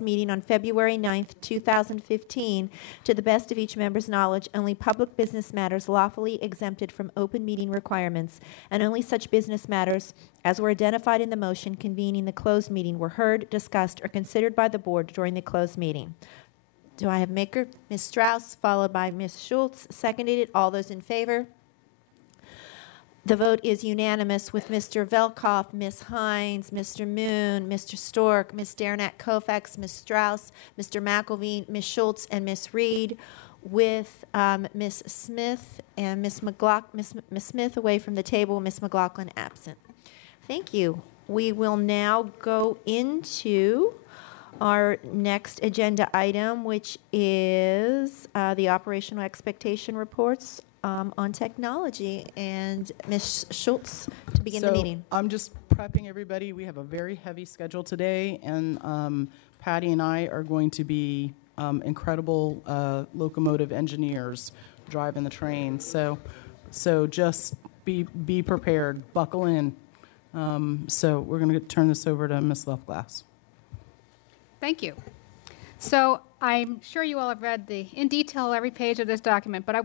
meeting on February 9th, 2015. To the best of each member's knowledge, only public business matters lawfully exempted from open meeting requirements, and only such business matters as were identified in the motion convening the closed meeting were heard, discussed, or considered by the board during the closed meeting. Do I have maker? Ms. Strauss, followed by Ms. Schultz. Seconded. All those in favor? The vote is unanimous with Mr. Velkoff, Ms. Hines, Mr. Moon, Mr. Stork, Ms. Derenak-Koufax, Ms. Strauss, Mr. McElveen, Ms. Schultz, and Ms. Reed, with Ms. Smith and Ms. Smith away from the table, Ms. McLaughlin absent. Thank you. We will now go into our next agenda item, which is the operational expectation reports on technology. And Ms. Schultz to begin the meeting. I'm just prepping everybody. We have a very heavy schedule today, and Patty and I are going to be incredible locomotive engineers driving the train. So just be prepared, buckle in. So we're going to turn this over to Ms. Lefglass. Thank you. So I'm sure you all have read in detail every page of this document, but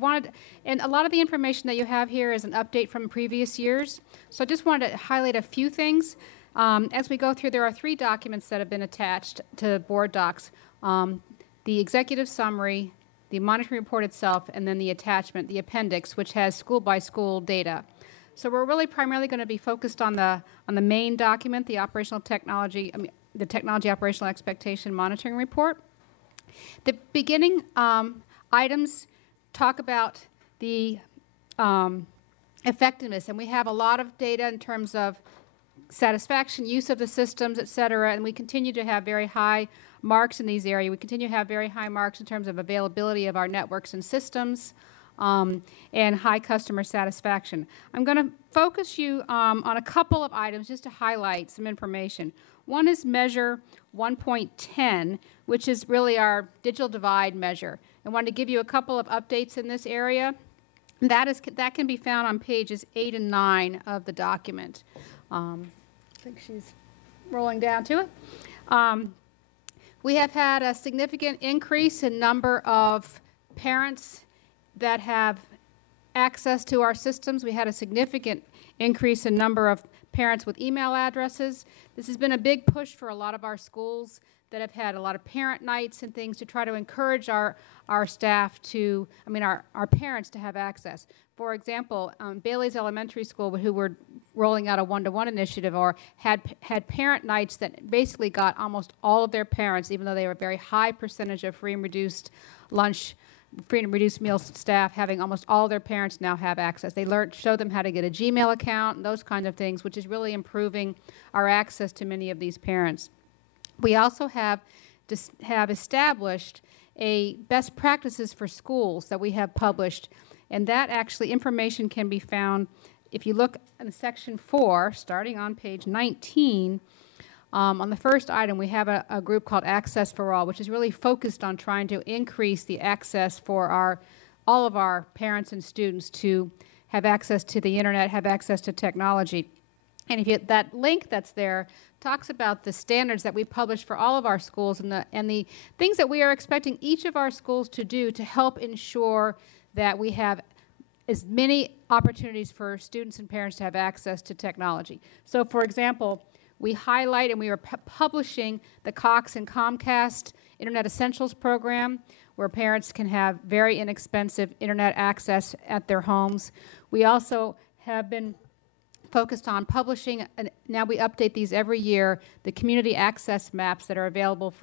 and a lot of the information that you have here is an update from previous years. So I just wanted to highlight a few things. As we go through, there are 3 documents that have been attached to board docs. The executive summary, the monitoring report itself, and then the attachment, the appendix, which has school-by-school data. So we're really primarily going to be focused on the main document, the the Technology Operational Expectation Monitoring Report. The beginning items talk about the effectiveness, and we have a lot of data in terms of satisfaction, use of the systems, et cetera, and we continue to have very high marks in these areas. We continue to have very high marks in terms of availability of our networks and systems, and high customer satisfaction. I'm going to focus you on a couple of items just to highlight some information. One is measure 1.10, which is really our digital divide measure. I wanted to give you a couple of updates in this area. That can be found on pages 8 and 9 of the document. I think she's rolling down to it. We have had a significant increase in number of parents that have access to our systems. We had a significant increase in number of parents with email addresses. This has been a big push for a lot of our schools that have had a lot of parent nights and things to try to encourage our staff our parents to have access. For example, Bailey's Elementary School, who were rolling out a one-to-one initiative, or had parent nights that basically got almost all of their parents, even though they were a very high percentage of free and reduced lunch, free and reduced meals staff, having almost all their parents now have access. They showed them how to get a Gmail account and those kind of things, which is really improving our access to many of these parents. We also have established a best practices for schools that we have published, and that actually information can be found if you look in section 4, starting on page 19. On the first item, we have a group called Access for All, which is really focused on trying to increase the access for all of our parents and students to have access to the internet, have access to technology. And that link that's there talks about the standards that we publish for all of our schools and the things that we are expecting each of our schools to do to help ensure that we have as many opportunities for students and parents to have access to technology. So, for example, we highlight and we are publishing the Cox and Comcast Internet Essentials program, where parents can have very inexpensive internet access at their homes. We also have been focused on publishing, and now we update these every year, the community access maps that are available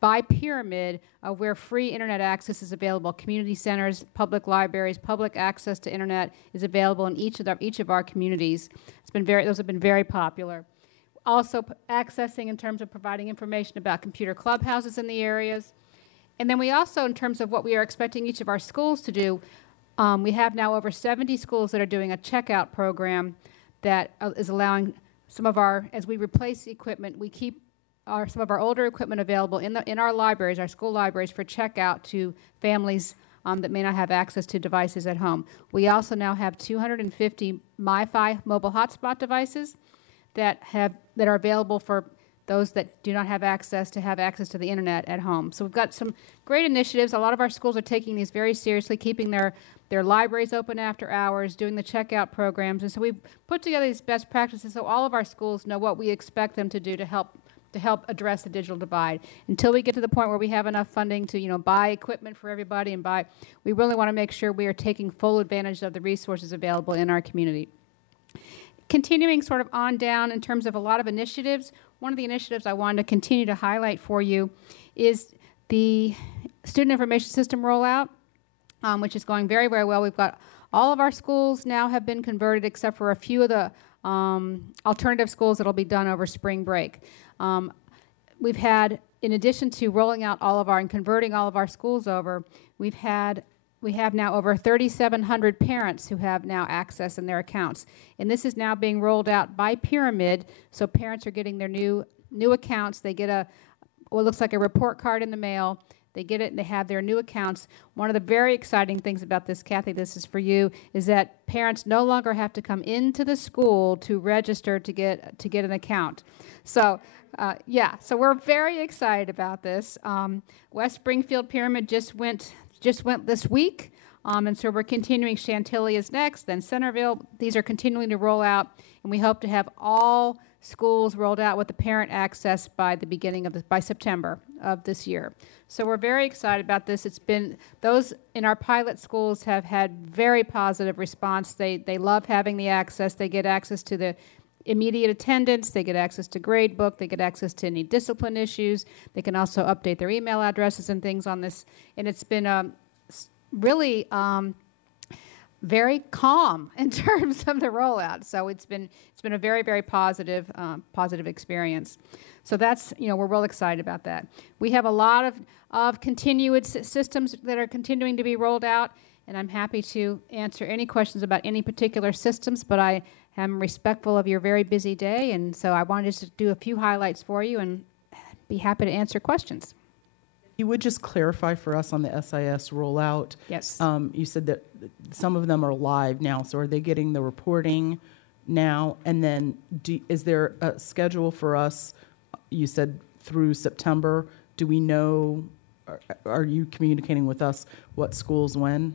by pyramid of where free internet access is available. Community centers, public libraries, public access to internet is available in each of our communities. Those have been very popular. Also accessing in terms of providing information about computer clubhouses in the areas. And then we also, in terms of what we are expecting each of our schools to do, we have now over 70 schools that are doing a checkout program that is allowing as we replace equipment, we keep some of our older equipment available in our libraries, our school libraries, for checkout to families that may not have access to devices at home. We also now have 250 MiFi mobile hotspot devices that are available for those that do not have access to have access to the internet at home. So we've got some great initiatives. A lot of our schools are taking these very seriously, keeping their libraries open after hours, doing the checkout programs. And so we've put together these best practices so all of our schools know what we expect them to do to help address the digital divide. Until we get to the point where we have enough funding to, buy equipment for everybody we really want to make sure we are taking full advantage of the resources available in our community. Continuing sort of on down in terms of a lot of initiatives, one of the initiatives I wanted to continue to highlight for you is the Student Information System rollout, which is going very, very well. We've got all of our schools now have been converted except for a few of the alternative schools that will be done over spring break. We've had, in addition to rolling out and converting all of our schools over, we have now over 3,700 parents who have now access in their accounts. And this is now being rolled out by Pyramid, so parents are getting their new accounts. They get what looks like a report card in the mail. They get it and they have their new accounts. One of the very exciting things about this, Kathy, this is for you, is that parents no longer have to come into the school to register to get an account. So, so we're very excited about this. West Springfield Pyramid just went this week, and so we're continuing. Chantilly is next, then Centerville. These are continuing to roll out, and we hope to have all schools rolled out with the parent access by September of this year. So we're very excited about this. It's been, those in our pilot schools have had very positive response. They love having the access. They get access to the immediate attendance. They get access to grade book. They get access to any discipline issues. They can also update their email addresses and things on this. And it's been really very calm in terms of the rollout. So it's been a very, very positive experience. So that's, we're real excited about that. We have a lot of continued systems that are continuing to be rolled out, and I'm happy to answer any questions about any particular systems, but I am respectful of your very busy day, and so I wanted to do a few highlights for you and be happy to answer questions. You would just clarify for us on the SIS rollout. Yes. You said that some of them are live now, so are they getting the reporting now? And then is there a schedule for us? You said through September. Do we know, are you communicating with us what schools when?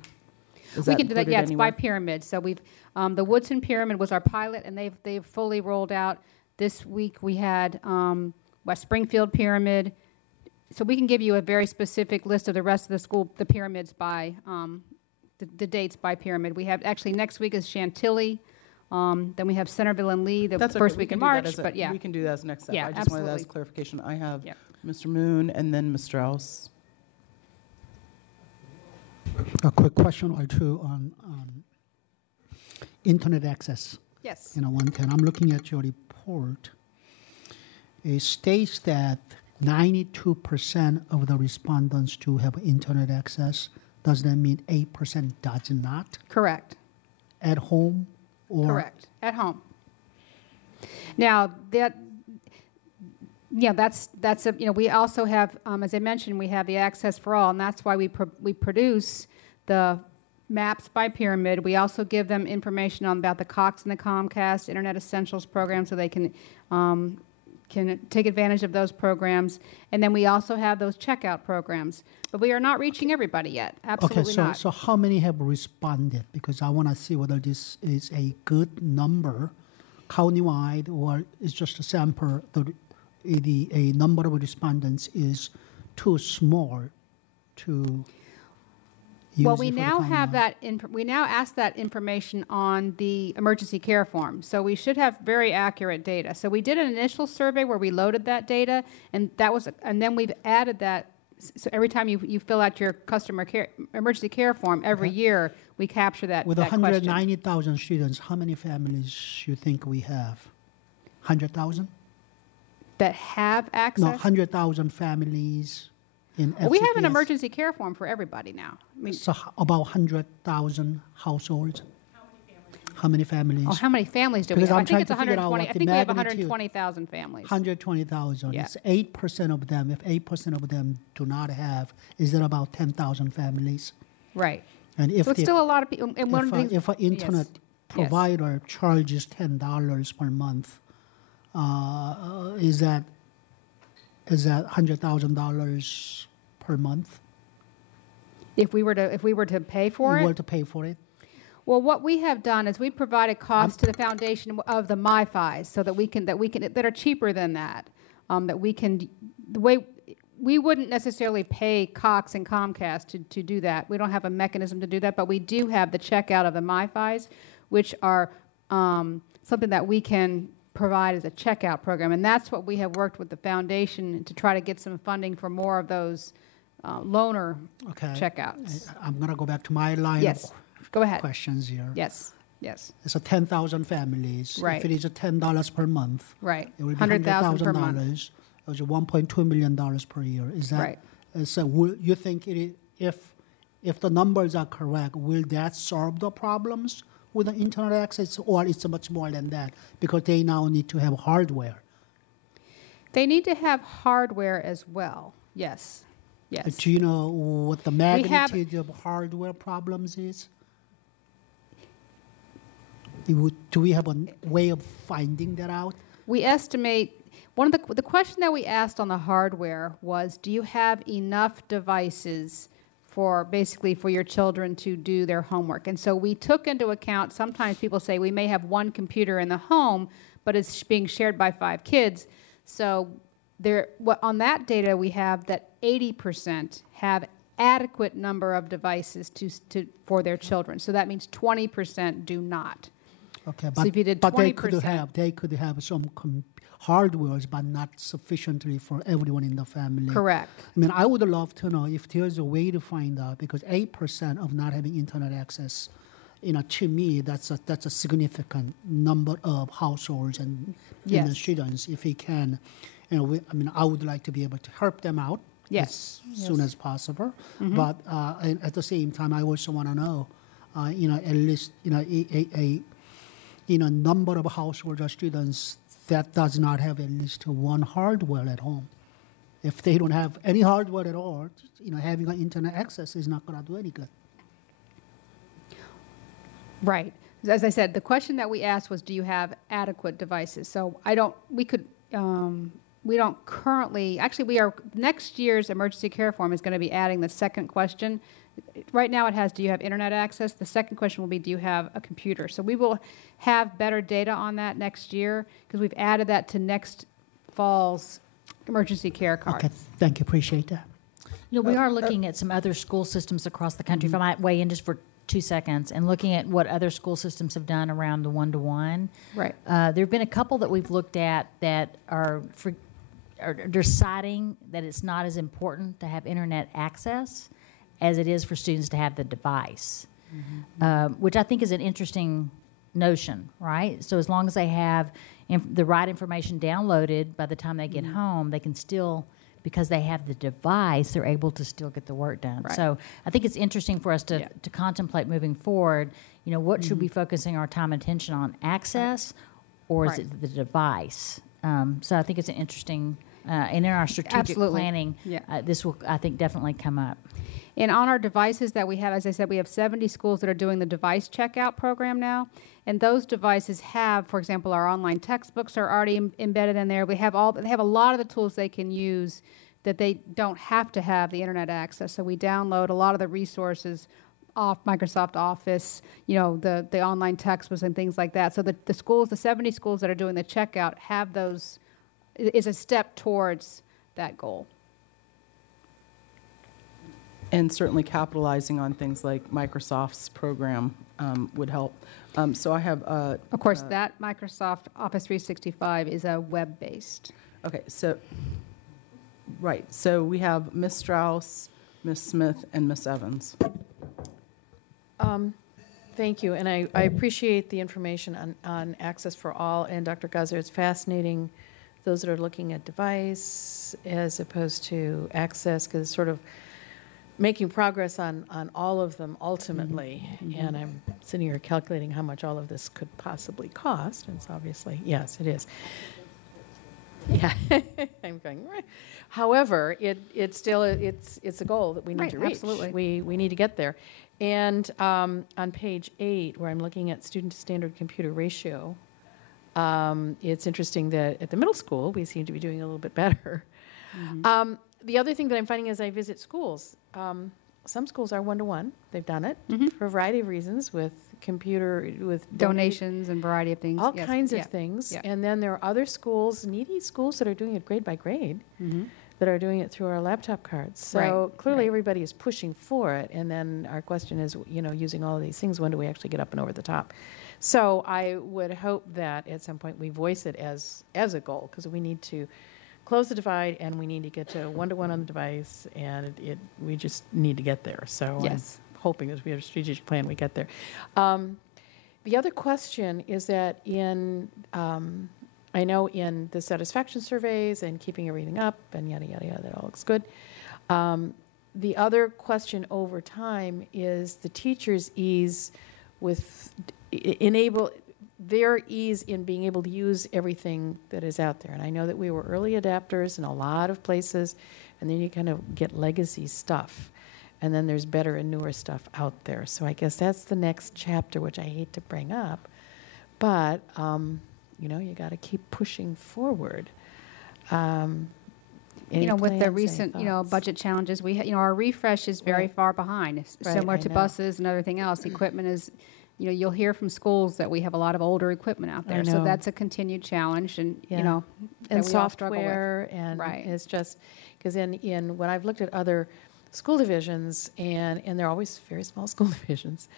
We can do that, yeah, it's by pyramid. So we've, the Woodson Pyramid was our pilot, and they've fully rolled out. This week we had West Springfield Pyramid. So we can give you a very specific list of the rest of the pyramids by, the dates by pyramid. We have, actually next week is Chantilly. Then we have Centerville and Lee the first week in March, but yeah. We can do that as next step. Yeah, I just absolutely. wanted that as clarification. I have Yep. Mr. Moon and then Ms. Strauss. A quick question or two on internet access. Yes. 110. I'm looking at your report. It states that 92% of the respondents do have internet access. Does that mean 8% does not? Correct. At home or? Correct. At home. Now that's we also have, as I mentioned, we have the Access for All, and that's why we produce the maps by pyramid. We also give them information about the Cox and the Comcast Internet Essentials program, so they can take advantage of those programs. And then we also have those checkout programs. But we are not reaching everybody yet. Absolutely not. So how many have responded? Because I want to see whether this is a good number countywide or it's just a sample. A number of respondents is too small to use. Well, we now have that. We now ask that information on the emergency care form, so we should have very accurate data. So we did an initial survey where we loaded that data, and then we've added that. So every time you fill out your emergency care form every year, we capture that. With that 190,000 students, how many families you think we have? 100,000? That have access? No, 100,000 families in FCPS. We have an emergency care form for everybody now. So about 100,000 households. How many families? Oh, how many families do we Because have? I'm I think trying it's to figure out 120. what I the think we have magnitude. 120,000 families. 120,000. Yeah. It's 8% of them. If 8% of them do not have, is it about 10,000 families? Right. And if So it's still a lot of people. And one of the things, if an internet yes. provider charges $10 per month, is that is that $100,000 per month? If we were to pay for You were it, to pay for it? well, what we have done is we provided costs to the foundation of the MiFis so that are cheaper than that. That we can the way we wouldn't necessarily pay Cox and Comcast to do that. We don't have a mechanism to do that, but we do have the checkout of the MiFis, which are something that we can provide as a checkout program, and that's what we have worked with the foundation to try to get some funding for more of those loaner checkouts. I'm going to go back to my line Yes, go ahead. of questions here. Yes, yes, It's a 10,000 families. Right. If it is a $10 per month, right. it will be $100,000 per month. $100,000. It was $1.2 million per year. Is that Right. So? You think if the numbers are correct, will that solve the problems with the internet access, or it's much more than that because they now need to have hardware? They need to have hardware as well. Yes, yes. Do you know what the magnitude of hardware problems is? Do we have a way of finding that out? We estimate one of the question that we asked on the hardware was, do you have enough devices for your children to do their homework? And so we took into account, sometimes people say we may have one computer in the home, but it's being shared by 5 kids. So on that data we have that 80% have adequate number of devices for their children. So that means 20% do not. Okay, So if you did but 20%, they could have some hardwares, but not sufficiently for everyone in the family. correct. I mean, I would love to know if there's a way to find out, because 8% of not having internet access, to me, that's a significant number of households and Yes. students. If we can, I would like to be able to help them out Yes. as soon as possible. But and at the same time, I also want to know, at least a number of households or students that does not have at least one hardware at home. If they don't have any hardware at all, having an internet access is not going to do any good. Right. As I said, the question that we asked was, do you have adequate devices? So we don't currently, actually next year's emergency care form is going to be adding the second question. Right now it has, do you have internet access? The second question will be, do you have a computer? So we will have better data on that next year because we've added that to next fall's emergency care card. Okay, thank you, appreciate that. We are looking at some other school systems across the country. If I might weigh in just for 2 seconds, and looking at what other school systems have done around the one-to-one. Right. There have been a couple that we've looked at that are deciding that it's not as important to have internet access as it is for students to have the device, which I think is an interesting notion, right? So as long as they have the right information downloaded by the time they get home, they can still, because they have the device, they're able to still get the work done. Right. So I think it's interesting for us to contemplate moving forward, what should we be focusing our time and attention on, access, or is it the device? So I think it's an interesting, and in our strategic Absolutely. planning, this will, I think, definitely come up. And on our devices that we have, as I said, we have 70 schools that are doing the device checkout program now. And those devices have, for example, our online textbooks are already embedded in there. They have a lot of the tools they can use that they don't have to have the internet access. So we download a lot of the resources off Microsoft Office, the online textbooks and things like that. So the 70 schools that are doing the checkout have those, is a step towards that goal. And certainly capitalizing on things like Microsoft's program would help. So I have... Of course, that Microsoft Office 365 is a web-based. Okay, so, right. So we have Ms. Strauss, Ms. Smith, and Ms. Evans. Thank you, and I appreciate the information on Access for All, and Dr. Guzzer, it's fascinating, those that are looking at device as opposed to access, because sort of making progress on all of them ultimately, and I'm sitting here calculating how much all of this could possibly cost, and it's obviously, yes, it is. Yeah, I'm going, right. However, it's still, it's a goal that we need to reach. Absolutely. We need to get there. And on page 8, where I'm looking at student to standard computer ratio, it's interesting that at the middle school, we seem to be doing a little bit better. The other thing that I'm finding as I visit schools, some schools are one-to-one. They've done it for a variety of reasons with Donations and variety of things. all Yes. kinds of Yeah. things. Yeah. And then there are other schools, needy schools, that are doing it grade by grade, that are doing it through our laptop cards. So Right, clearly right. everybody is pushing for it. And then our question is, using all of these things, when do we actually get up and over the top? So I would hope that at some point we voice it as a goal, because we need to close the divide and we need to get to one-to-one on the device, and we just need to get there. So Yes. I'm hoping as we have a strategic plan, we get there. The other question is that I know in the satisfaction surveys and keeping everything up and yada, yada, yada, that all looks good. The other question over time is the teachers' ease their ease in being able to use everything that is out there. And I know that we were early adapters in a lot of places, and then you kind of get legacy stuff. And then there's better and newer stuff out there. So I guess that's the next chapter, which I hate to bring up. But, you got to keep pushing forward. With the recent, budget challenges, our refresh is very Right. far behind. It's Right, similar I to know. buses and everything else. Equipment is, you'll hear from schools that we have a lot of older equipment out I there. So know. that's a continued challenge, and Yeah. that And we all struggle with. software, and Right. it's just, because when I've looked at other school divisions, and they're always very small school divisions,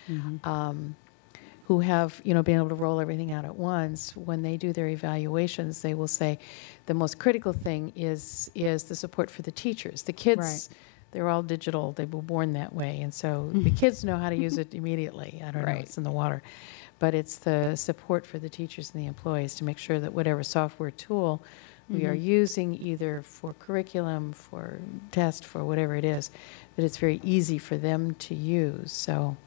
who have, been able to roll everything out at once, when they do their evaluations, they will say the most critical thing is the support for the teachers. The kids, Right. they're all digital. They were born that way. And so the kids know how to use it immediately. I don't know, Right. it's in the water. But it's the support for the teachers and the employees to make sure that whatever software tool we are using, either for curriculum, for test, for whatever it is, that it's very easy for them to use. So,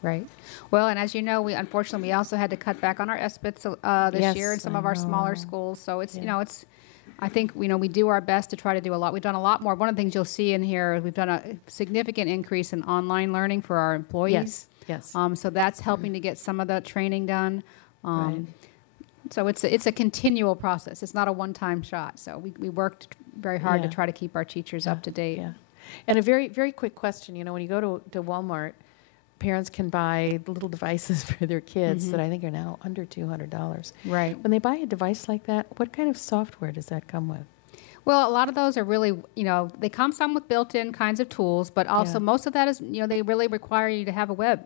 Right. Well, and as you know, unfortunately we also had to cut back on our SBITs this year in Yes, some I of our smaller know. schools. So it's Yeah. I think we do our best to try to do a lot. We've done a lot more. One of the things you'll see in here is we've done a significant increase in online learning for our employees. yes. So that's helping to get some of the training done. Right. So it's a continual process. It's not a one-time shot. So we worked very hard to Yeah. try to keep our teachers Yeah, up to date. Yeah. And a very, very quick question, when you go to Walmart, parents can buy little devices for their kids that I think are now under $200. Right. When they buy a device like that, what kind of software does that come with? Well, a lot of those are really, they come some with built-in kinds of tools, but also Yeah. most of that is, they really require you to have a web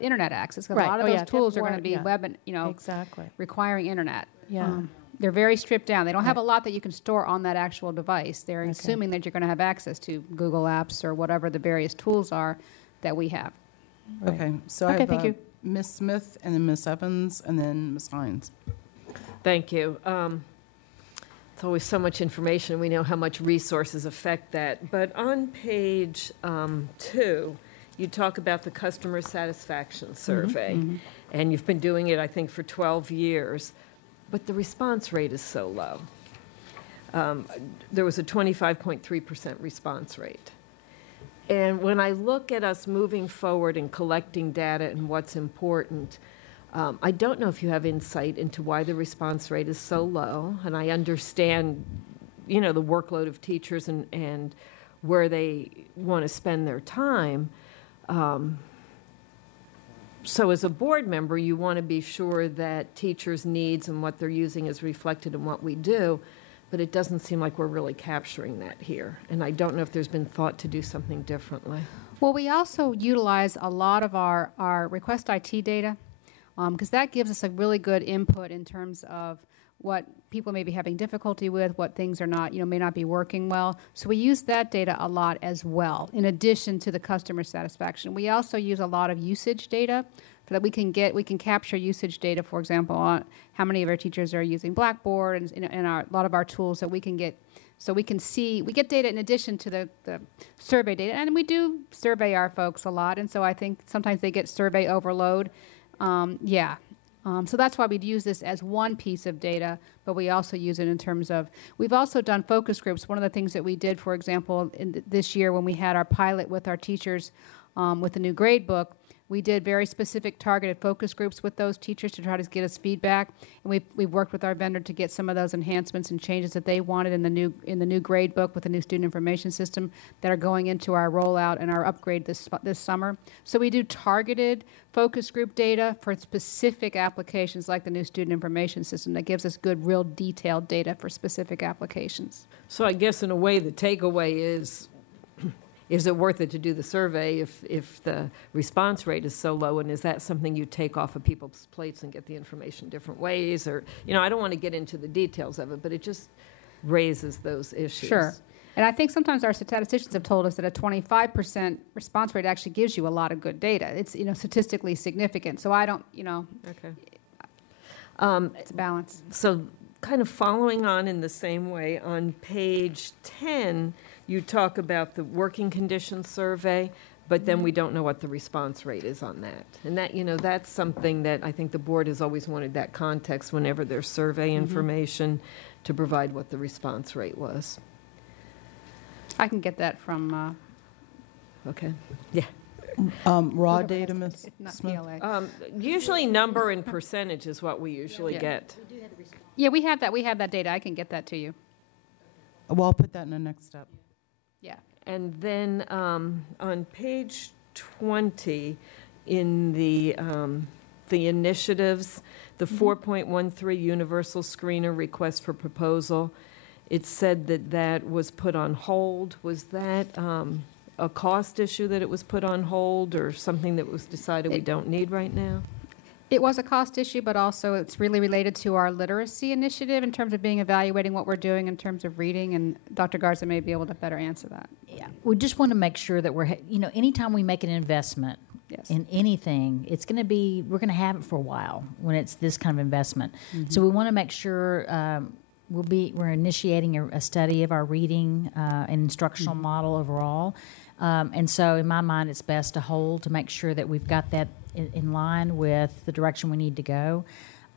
internet access. 'Cause Right. a lot of Oh, those yeah, to have tools are going to web, be yeah. web, and, Exactly. requiring internet. Yeah. They're very stripped down. They don't have a Right. lot that you can store on that actual device. They're Okay. assuming that you're going to have access to Google Apps or whatever the various tools are that we have. Right. Okay, so I Okay, have thank you. Ms. Smith, and then Ms. Evans, and then Ms. Hines. Thank you. It's always so much information. We know how much resources affect that. But on page 2, you talk about the customer satisfaction survey. And you've been doing it, I think, for 12 years. But the response rate is so low. There was a 25.3% response rate. And when I look at us moving forward and collecting data and what's important, I don't know if you have insight into why the response rate is so low. And I understand, the workload of teachers and where they want to spend their time. So as a board member, you want to be sure that teachers' needs and what they're using is reflected in what we do. But it doesn't seem like we're really capturing that here. And I don't know if there's been thought to do something differently. Well, we also utilize a lot of our request IT data because that gives us a really good input in terms of what people may be having difficulty with, what things are not, may not be working well. So we use that data a lot as well, in addition to the customer satisfaction. We also use a lot of usage data so that we can capture usage data, for example, on how many of our teachers are using Blackboard and a lot of our tools that we can get. So we get data in addition to the survey data, and we do survey our folks a lot, and so I think sometimes they get survey overload. So that's why we'd use this as one piece of data, but we also use it in terms of, we've also done focus groups. One of the things that we did, for example, this year when we had our pilot with our teachers with the new grade book, We did very specific targeted focus groups with those teachers to try to get us feedback, and we've worked with our vendor to get some of those enhancements and changes that they wanted in the new grade book with the new student information system that are going into our rollout and our upgrade this summer. So we do targeted focus group data for specific applications like the new student information system that gives us good, real detailed data for specific applications. So I guess in a way, the takeaway is it worth it to do the survey if the response rate is so low? And is that something you take off of people's plates and get the information different ways? Or, I don't want to get into the details of it, but it just raises those issues. Sure. And I think sometimes our statisticians have told us that a 25% response rate actually gives you a lot of good data. It's, statistically significant. So I don't, Okay. it's a balance. So kind of following on in the same way, on page 10, you talk about the working conditions survey, but then we don't know what the response rate is on that. And that, that's something that I think the board has always wanted that context whenever there's survey information to provide what the response rate was. I can get that from Okay. Yeah. Raw whoever data, has Ms. it, not Smith? PLA. Usually number and percentage is what we usually Yeah. get. Yeah, we have that. We have that data. I can get that to you. Well, I'll put that in the next step. Yeah. And then on page 20, in the initiatives, the 4.13 universal screener request for proposal, it said that was put on hold. Was that a cost issue that it was put on hold, or something that was decided we don't need right now? It was a cost issue, but also it's really related to our literacy initiative in terms of evaluating what we're doing in terms of reading, and Dr. Garza may be able to better answer that. Yeah, we just want to make sure that anytime we make an investment Yes. in anything, we're going to have it for a while when it's this kind of investment. So we want to make sure we're initiating a study of our reading and instructional model overall. And so in my mind, it's best to hold to make sure that we've got that in line with the direction we need to go.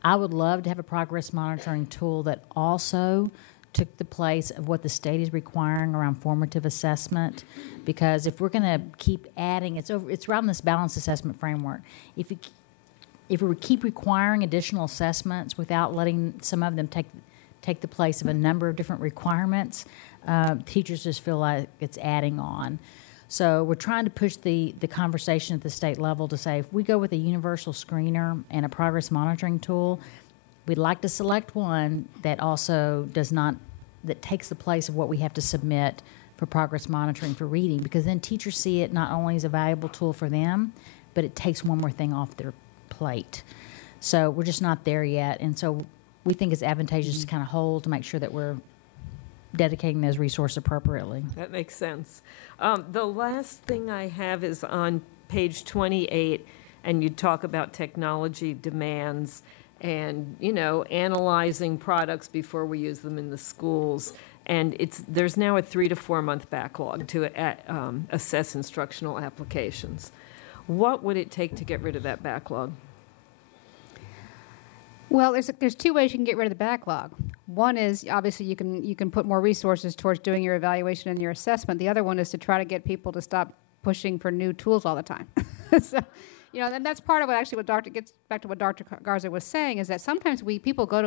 I would love to have a progress monitoring tool that also took the place of what the state is requiring around formative assessment, because if we're going to keep adding, it's around this balanced assessment framework. If we keep requiring additional assessments without letting some of them take the place of a number of different requirements, teachers just feel like it's adding on. So we're trying to push the conversation at the state level to say, if we go with a universal screener and a progress monitoring tool, we'd like to select one that also that takes the place of what we have to submit for progress monitoring for reading, because then teachers see it not only as a valuable tool for them, but it takes one more thing off their plate. So we're just not there yet. And so we think it's advantageous to kind of hold to make sure that we're dedicating those resources appropriately. That makes sense. The last thing I have is on page 28, and you talk about technology demands and, analyzing products before we use them in the schools. And there's now a 3 to 4 month backlog to assess instructional applications. What would it take to get rid of that backlog? Well, there's two ways you can get rid of the backlog. One is obviously you can put more resources towards doing your evaluation and your assessment. The other one is to try to get people to stop pushing for new tools all the time. So, and that's part of what gets back to what Dr. Garza was saying, is that sometimes people go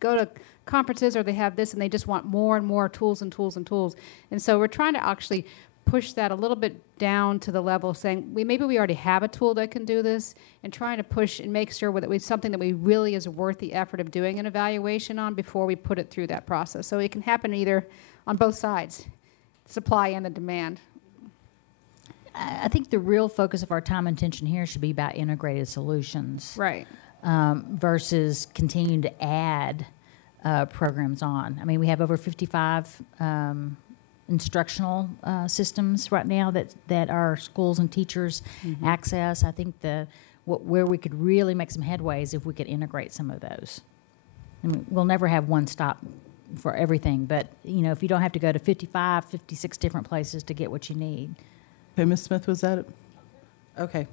to conferences, or they have this and they just want more and more tools and tools and tools. And so we're trying to actually push that a little bit down to the level of saying maybe we already have a tool that can do this, and trying to push and make sure that it's something that we really is worth the effort of doing an evaluation on before we put it through that process. So it can happen either on both sides, supply and the demand. I think the real focus of our time and attention here should be about integrated solutions. Right. Versus continuing to add programs on. I mean, we have over 55 instructional systems right now that our schools and teachers access. I think where we could really make some headway is if we could integrate some of those. I mean, we'll never have one stop for everything, but if you don't have to go to 55, 56 different places to get what you need. Okay, Ms. Smith, was that it? Okay.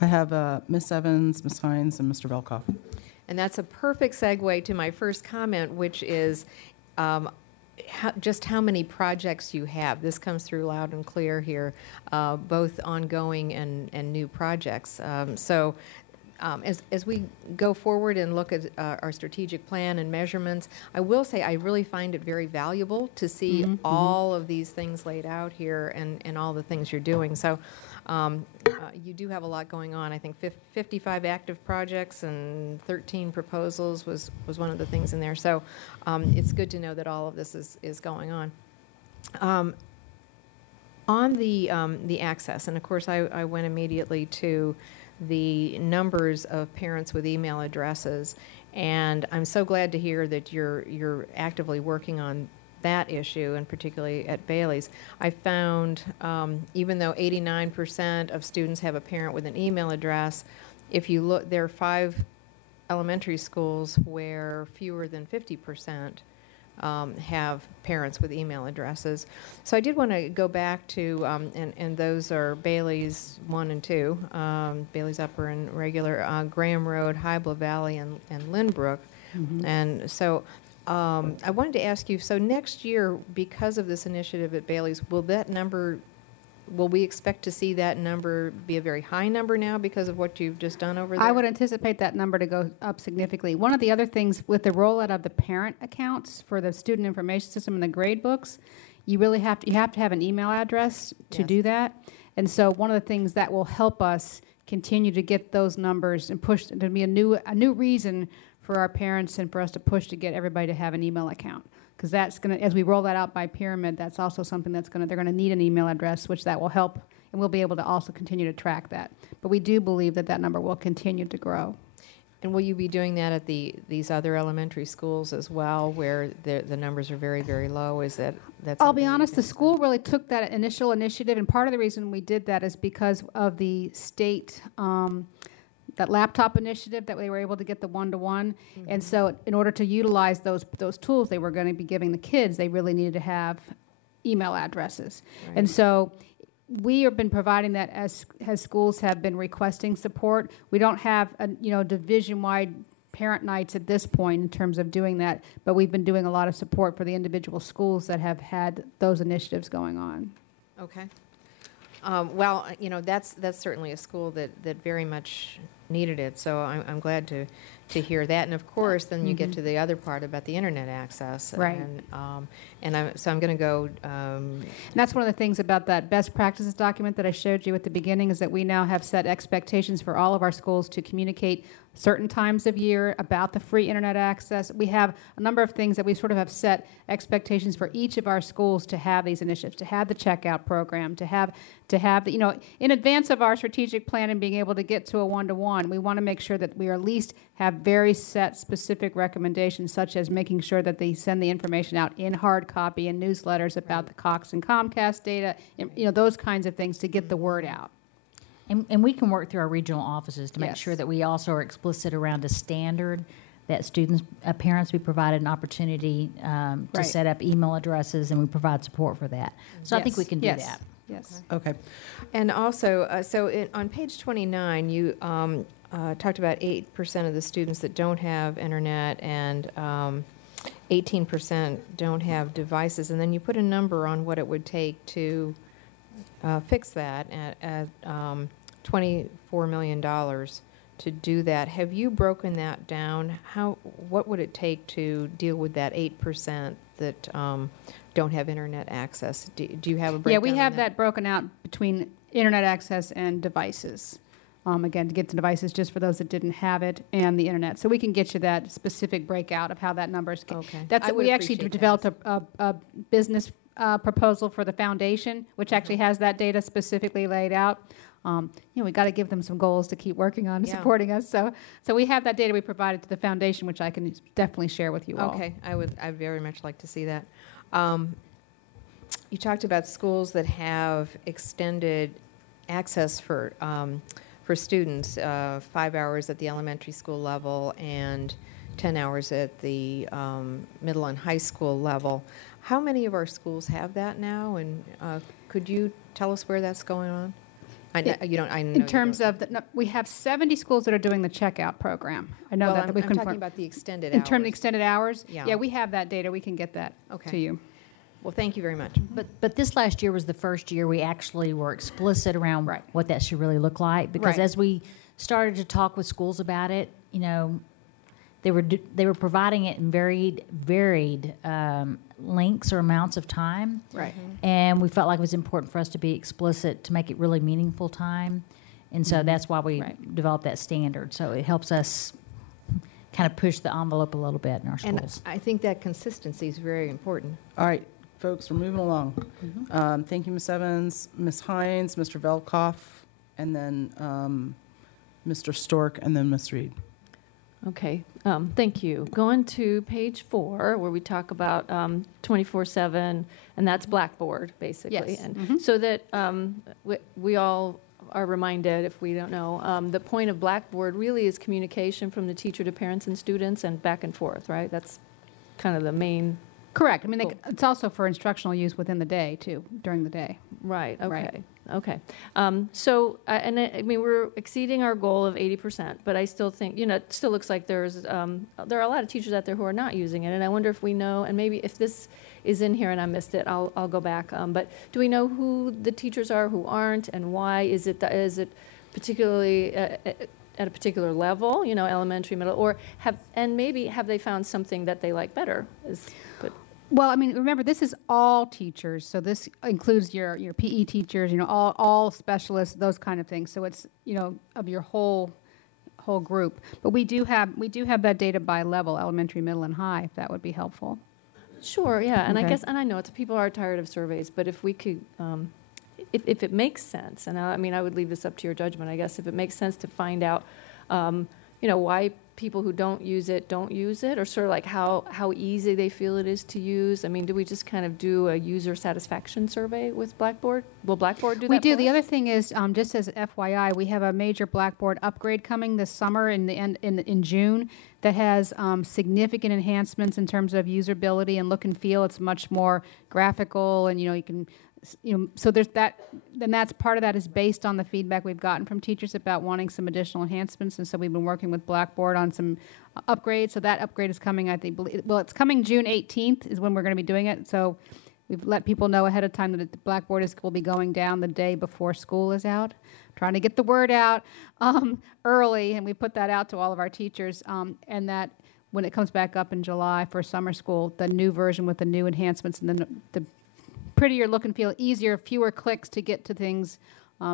I have Ms. Evans, Ms. Hines, and Mr. Velkoff. And that's a perfect segue to my first comment, which is just how many projects you have. This comes through loud and clear here, both ongoing and new projects. As we go forward and look at our strategic plan and measurements, I will say I really find it very valuable to see all of these things laid out here and all the things you're doing. So you do have a lot going on. I think 55 active projects and 13 proposals was one of the things in there. So it's good to know that all of this is going on. On the access, and of course I went immediately to the numbers of parents with email addresses, and I'm so glad to hear that you're actively working on that issue, and particularly at Bailey's. I found even though 89% of students have a parent with an email address, if you look, there are 5 elementary schools where fewer than 50% have parents with email addresses. So I did want to go back to, and those are Bailey's 1 and 2, Bailey's Upper and Regular, Graham Road, Hybla Valley, and Lynbrook. And so I wanted to ask you, so next year, because of this initiative at Bailey's, will we expect to see that number be a very high number now because of what you've just done over there? I would anticipate that number to go up significantly. One of the other things with the rollout of the parent accounts for the student information system and the grade books, you really have to have an email address to do that. And so one of the things that will help us continue to get those numbers and push to be a new reason for our parents and for us to push to get everybody to have an email account. Because that's going to, as we roll that out by pyramid, that's also something they're going to need an email address, which that will help, and we'll be able to also continue to track that. But we do believe that number will continue to grow. And will you be doing that at these other elementary schools as well, where the numbers are very, very low? Is that's? I'll be honest, the school really took that initial initiative, and part of the reason we did that is because of the state that laptop initiative that they were able to get the one-to-one. And so in order to utilize those tools they were going to be giving the kids, they really needed to have email addresses. Right. And so we have been providing that as schools have been requesting support. We don't have division-wide parent nights at this point in terms of doing that, but we've been doing a lot of support for the individual schools that have had those initiatives going on. Okay. Well, that's certainly a school that very much needed it, so I'm glad to hear that. And of course, then you get to the other part about the internet access. Right. And I'm going to go. And that's one of the things about that best practices document that I showed you at the beginning, is that we now have set expectations for all of our schools to communicate certain times of year about the free internet access. We have a number of things that we sort of have set expectations for each of our schools to have these initiatives, to have the checkout program, to have the, in advance of our strategic plan and being able to get to a one-to-one, we want to make sure that we at least have very set specific recommendations, such as making sure that they send the information out in hard copy and newsletters about the Cox and Comcast data, and, those kinds of things to get the word out. And we can work through our regional offices to make sure that we also are explicit around a standard that parents be provided an opportunity to set up email addresses, and we provide support for that. So I think we can do that. Yes. Okay. And also, on page 29, you talked about 8% of the students that don't have internet, and 18% don't have devices, and then you put a number on what it would take to fix that at $24 million to do that. Have you broken that down? What would it take to deal with that 8% that don't have internet access? Do you have a breakdown? Yeah, we have that broken out between internet access and devices. Again, to get the devices just for those that didn't have it, and the internet. So we can get you that specific breakout of how that number is. Okay. We actually developed a business proposal for the foundation, which actually has that data specifically laid out. We got to give them some goals to keep working on supporting us. So we have that data we provided to the foundation, which I can definitely share with you all. Okay, I'd very much like to see that. You talked about schools that have extended access for students, 5 hours at the elementary school level and 10 hours at the middle and high school level. How many of our schools have that now? And could you tell us where that's going on? In terms of we have 70 schools that are doing the checkout program. I know that we've I'm talking about the extended hours. In terms of extended hours, yeah, we have that data. We can get that to you. Well, thank you very much. But this last year was the first year we actually were explicit around Right. what that should really look like. Because Right. as we started to talk with schools about it, you know, they were providing it in varied lengths or amounts of time. Right. And we felt like it was important for us to be explicit to make it really meaningful time. And so that's why we Right. developed that standard. So it helps us kind of push the envelope a little bit in our And schools. I think that consistency is very important. All right, folks, we're moving along. Thank you, Ms. Evans, Ms. Hines, Mr. Velkoff, and then Mr. Stork, and then Ms. Reed. Okay, thank you. Going to page 4, where we talk about 24/7, and that's Blackboard, basically. Yes. And so that we all are reminded, if we don't know, the point of Blackboard really is communication from the teacher to parents and students and back and forth, right? That's kind of the main. Correct. I mean, Cool. it's also for instructional use within the day, too, during the day. Right, okay, Right. okay. So, I mean, we're exceeding our goal of 80%, but I still think, you know, it still looks like there are a lot of teachers out there who are not using it, and I wonder if we know, and maybe if this is in here and I missed it, I'll go back. But do we know who the teachers are who aren't, and why? Is it particularly at a particular level, you know, elementary, middle, or maybe have they found something that they like better? Well, I mean, remember, this is all teachers, so this includes your PE teachers, you know, all specialists, those kind of things. So it's, you know, of your whole group. But we do have that data by level, elementary, middle, and high, if that would be helpful. Sure, yeah, and I Okay. guess, and I know people are tired of surveys, but if we could, if it makes sense, and I mean, I would leave this up to your judgment, I guess, if it makes sense to find out, you know, why people who don't use it, or sort of like how easy they feel it is to use. I mean, do we just kind of do a user satisfaction survey with Blackboard? Will Blackboard do that? We do. for The us? other thing is, just as FYI, we have a major Blackboard upgrade coming this summer in June that has significant enhancements in terms of usability and look and feel. It's much more graphical, and you can. So there's that, and that's part of that is based on the feedback we've gotten from teachers about wanting some additional enhancements, and so we've been working with Blackboard on some upgrades. So that upgrade is coming, I think, it's coming June 18th is when we're going to be doing it. So we've let people know ahead of time that the Blackboard will be going down the day before school is out, trying to get the word out early, and we put that out to all of our teachers, and that when it comes back up in July for summer school, the new version with the new enhancements and then the prettier look and feel, easier, fewer clicks to get to things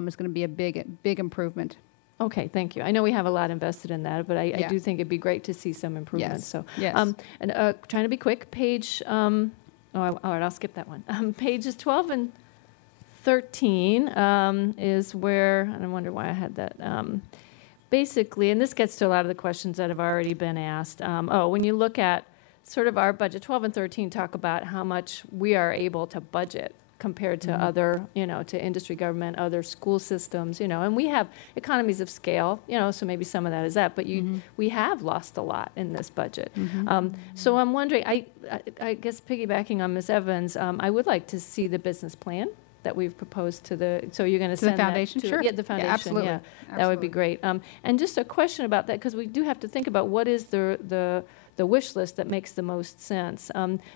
is going to be a big improvement. Okay, thank you. I know we have a lot invested in that, but I Yeah. do think it'd be great to see some improvements. Yes. So, Yes. and trying to be quick, page. All right, I'll skip that one. Pages 12 and 13 is where, and I wonder why I had that. Basically, and this gets to a lot of the questions that have already been asked. When you look at sort of our budget, 12 and 13 talk about how much we are able to budget compared to other, to industry, government, other school systems, and we have economies of scale, so maybe some of that is that, but we have lost a lot in this budget. So I'm wondering, I guess piggybacking on Ms. Evans, I would like to see the business plan that we've proposed to so you're going to send the foundation? that to Sure. Yeah, the foundation, absolutely. yeah. That would be great. And just a question about that, because we do have to think about what is the wish list that makes the most sense.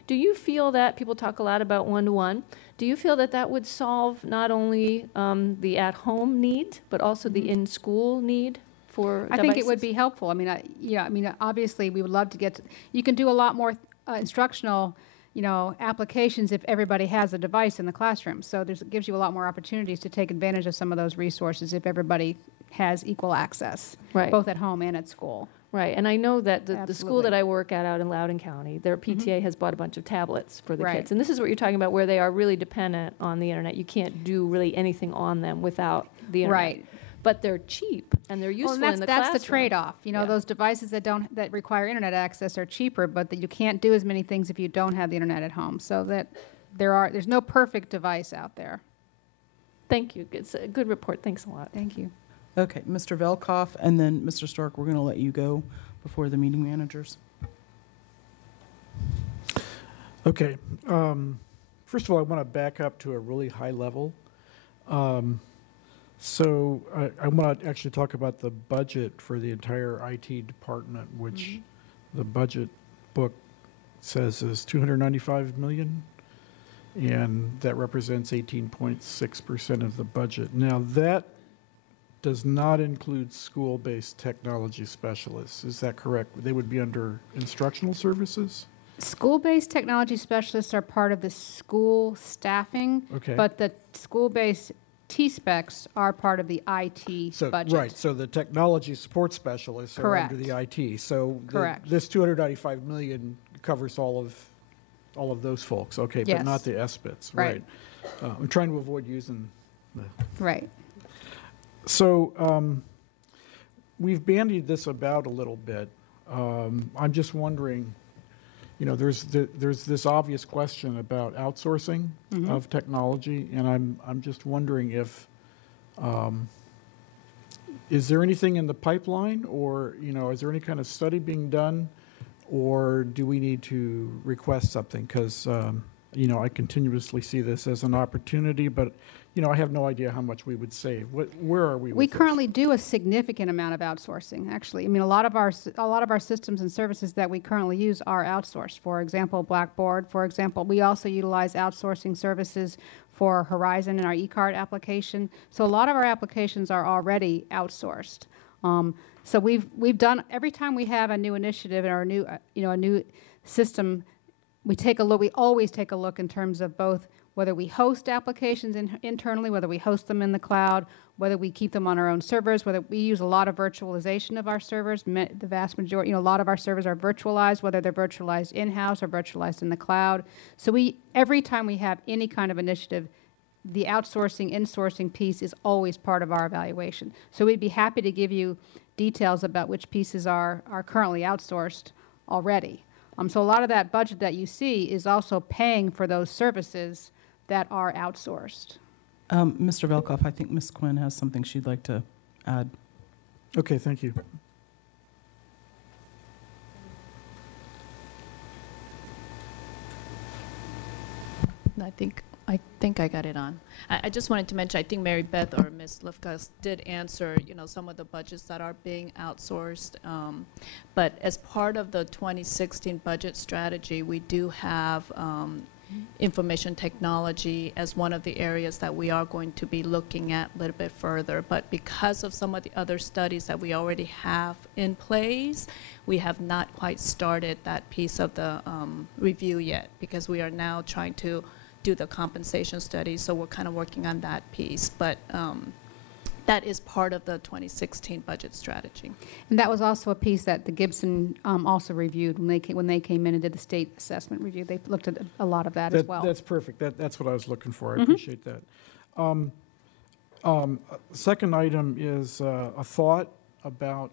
Do you feel that, people talk a lot about one-to-one, do you feel that that would solve not only the at-home need, but also the in-school need for I think it would devices? be helpful. I mean, obviously, we would love to you can do a lot more instructional, applications if everybody has a device in the classroom. So it gives you a lot more opportunities to take advantage of some of those resources if everybody has equal access, Right. both at home and at school. Right, and I know that the school Absolutely. that I work at out in Loudoun County, their PTA has bought a bunch of tablets for the Right. kids. And this is what you're talking about, where they are really dependent on the internet. You can't do really anything on them without the internet. Right. But they're cheap, and they're useful Well, in the that's classroom. the trade-off. Yeah. Those devices that require internet access are cheaper, but that you can't do as many things if you don't have the internet at home. So that there's no perfect device out there. Thank you. It's a good report. Thanks a lot. Thank you. Okay, Mr. Velkoff, and then Mr. Stork, we're going to let you go before the meeting managers. Okay. First of all, I want to back up to a really high level. So I want to actually talk about the budget for the entire IT department, which the budget book says is $295 million. and that represents 18.6% of the budget. Now, that does not include school-based technology specialists. Is that correct? They would be under instructional services? School-based technology specialists are part of the school staffing, Okay. but the school-based T-specs are part of the IT So, budget. right, so the technology support specialists are under the IT. So Correct. this 295 million covers all of those folks, okay, but not Yes. the SBITs, Right. right? I'm trying to avoid using the. Right. So we've bandied this about a little bit. I'm just wondering, you know, there's this obvious question about outsourcing of technology, and I'm just wondering if is there anything in the pipeline, or you know, is there any kind of study being done, or do we need to request something? Because you know, I continuously see this as an opportunity, but you know, I have no idea how much we would save. Where are we? We with this? currently do a significant amount of outsourcing, actually. I mean, a lot of our systems and services that we currently use are outsourced. For example, Blackboard. For example, we also utilize outsourcing services for Horizon in our eCard application. So a lot of our applications are already outsourced. So we've done, every time we have a new initiative or a new system, we always take a look in terms of both whether we host applications internally, whether we host them in the cloud, whether we keep them on our own servers, whether we use a lot of virtualization of our servers. The vast majority, a lot of our servers are virtualized, whether they're virtualized in-house or virtualized in the cloud. So every time we have any kind of initiative, the outsourcing, insourcing piece is always part of our evaluation. So we'd be happy to give you details about which pieces are currently outsourced already. So a lot of that budget that you see is also paying for those services that are outsourced. Mr. Velkoff, I think Ms. Quinn has something she'd like to add. Okay, thank you. I think I got it on. I just wanted to mention, I think Mary Beth or Ms. Lefkas did answer, you know, some of the budgets that are being outsourced. But as part of the 2016 budget strategy, we do have information technology as one of the areas that we are going to be looking at a little bit further. But because of some of the other studies that we already have in place, we have not quite started that piece of the review yet, because we are now trying to do the compensation study, so we're kind of working on that piece. But that is part of the 2016 budget strategy. And that was also a piece that the Gibson also reviewed when they came in and did the state assessment review. They looked at a lot of that as well. That's perfect. That's what I was looking for. I appreciate that. Second item is a thought about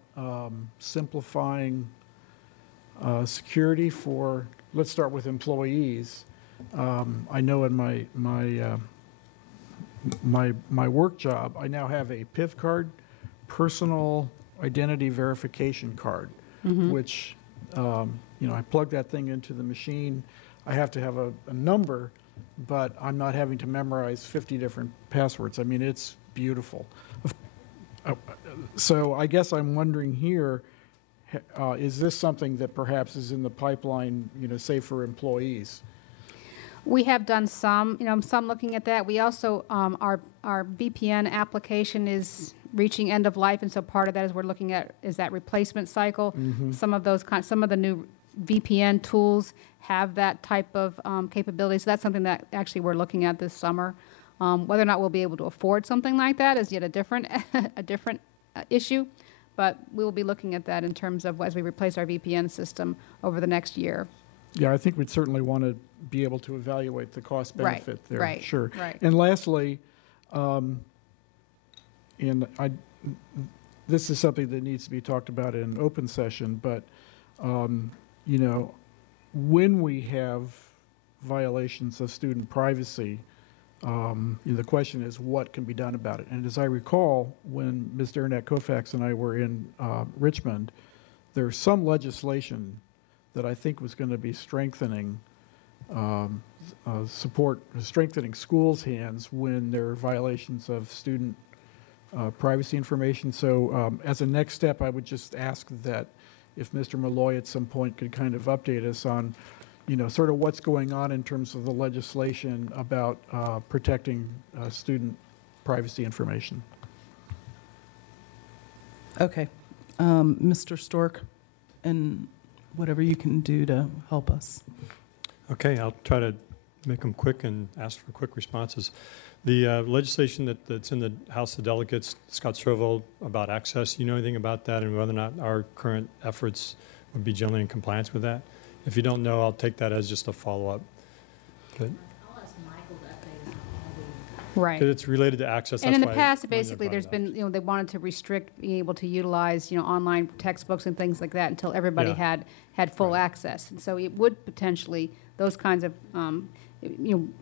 simplifying security for, let's start with employees. I know in my work job, I now have a PIV card, personal identity verification card, which you know, I plug that thing into the machine. I have to have a number, but I'm not having to memorize 50 different passwords. I mean, it's beautiful. So I guess I'm wondering here, is this something that perhaps is in the pipeline, you know, say for employees? We have done some looking at that. We also, our VPN application is reaching end of life, and so part of that is we're looking at is that replacement cycle. Some of the new VPN tools have that type of capability. So that's something that actually we're looking at this summer. Whether or not we'll be able to afford something like that is yet a different issue, but we will be looking at that in terms of as we replace our VPN system over the next year. Yeah, I think we'd certainly want to be able to evaluate the cost benefit there. Right, sure. right. And lastly, this is something that needs to be talked about in open session, but you know, when we have violations of student privacy, you know, the question is what can be done about it. And as I recall, when Ms. Derenak-Kofax and I were in Richmond, there's some legislation that I think was going to be strengthening strengthening schools' hands when there are violations of student privacy information. So as a next step, I would just ask that if Mr. Malloy at some point could kind of update us on, sort of what's going on in terms of the legislation about protecting student privacy information. Okay. Mr. Stork, and whatever you can do to help us. Okay, I'll try to make them quick and ask for quick responses. The legislation that's in the House of Delegates, Scott Strovold, about access, you know anything about that and whether or not our current efforts would be generally in compliance with that? If you don't know, I'll take that as just a follow-up. But I'll ask Michael to update us on Right. it's related to access. And in the that's why past, I basically, brought there's it up. been, they wanted to restrict being able to utilize, online textbooks and things like that until everybody Yeah. had full Right. access. And so it would potentially, those kinds of,